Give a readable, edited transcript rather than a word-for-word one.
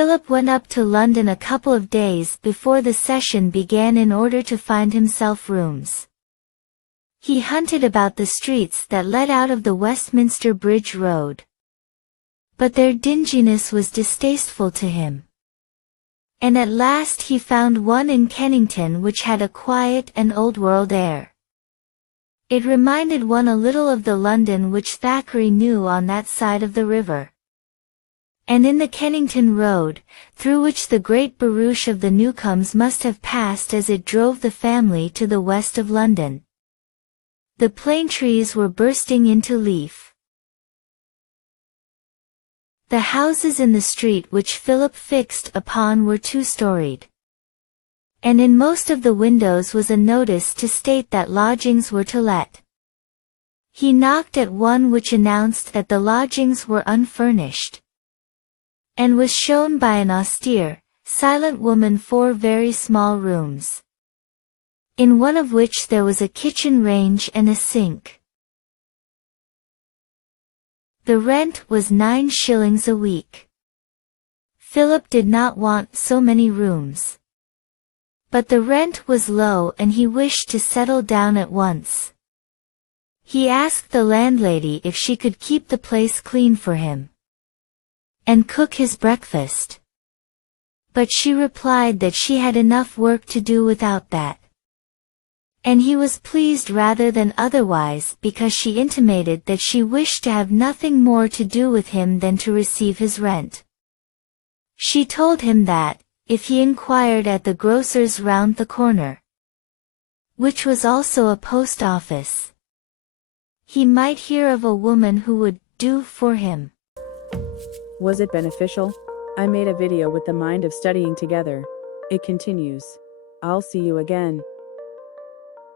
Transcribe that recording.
Philip went up to London a couple of days before the session began in order to find himself rooms. He hunted about the streets that led out of the Westminster Bridge Road. But their dinginess was distasteful to him. And at last he found one in Kennington which had a quiet and old-world air. It reminded one a little of the London which Thackeray knew on that side of the river. And in the Kennington Road, through which the great barouche of the Newcomes must have passed as it drove the family to the west of London, the plane trees were bursting into leaf. The houses in the street which Philip fixed upon were two-storied. And in most of the windows was a notice to state that lodgings were to let. He knocked at one which announced that the lodgings were unfurnished, and was shown by an austere, silent woman 4 very small rooms, in one of which there was a kitchen range and a sink. The rent was 9 shillings a week. Philip did not want so many rooms, but the rent was low and he wished to settle down at once. He asked the landlady if she could keep the place clean for him, and cook his breakfast. But she replied that she had enough work to do without that. And he was pleased rather than otherwise because she intimated that she wished to have nothing more to do with him than to receive his rent. She told him that, if he inquired at the grocer's round the corner, which was also a post office, he might hear of a woman who would do for him. Was it beneficial? I made a video with the mind of studying together. It continues. I'll see you again.